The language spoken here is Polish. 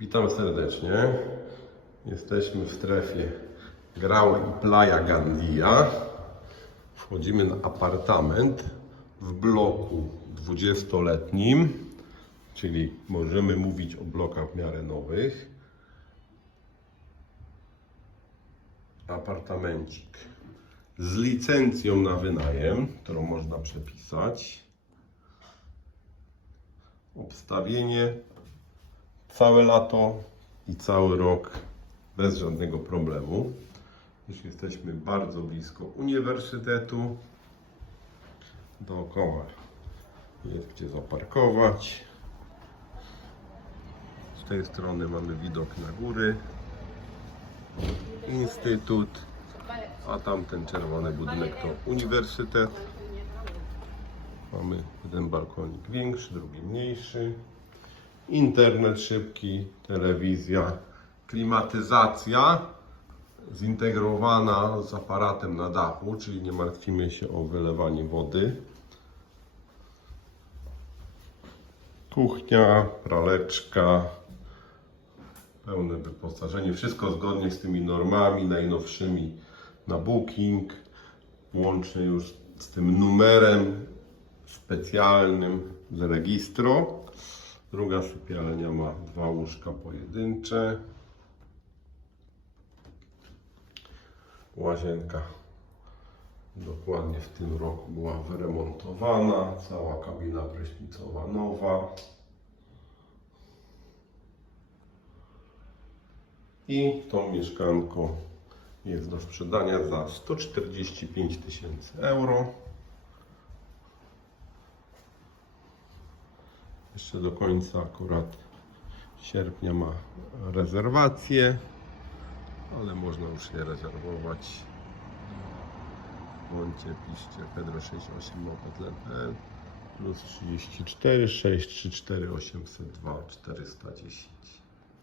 Witam serdecznie. Jesteśmy w strefie Grau i Playa Gandia. Wchodzimy na apartament w bloku 20-letnim, czyli możemy mówić o blokach w miarę nowych. Apartamencik z licencją na wynajem, którą można przepisać. Obstawienie całe lato i cały rok bez żadnego problemu. Już jesteśmy bardzo blisko uniwersytetu. Dookoła jest gdzie zaparkować. Z tej strony mamy widok na góry. Instytut, a tamten czerwony budynek to uniwersytet. Mamy jeden balkonik większy, drugi mniejszy. Internet szybki, telewizja, klimatyzacja zintegrowana z aparatem na dachu, czyli nie martwimy się o wylewanie wody. Kuchnia, praleczka, pełne wyposażenie, wszystko zgodnie z tymi normami najnowszymi na Booking, łącznie już z tym numerem specjalnym z registru. Druga sypialnia ma dwa łóżka pojedyncze. Łazienka dokładnie w tym roku była wyremontowana. Cała kabina prysznicowa nowa. I tą mieszkanką jest do sprzedania za 145 tysięcy euro. Jeszcze do końca akurat sierpnia ma rezerwację, ale można już je rezerwować. Bądźcie, piszcie pedro68mopetlen.pl plus 34 634 802 410.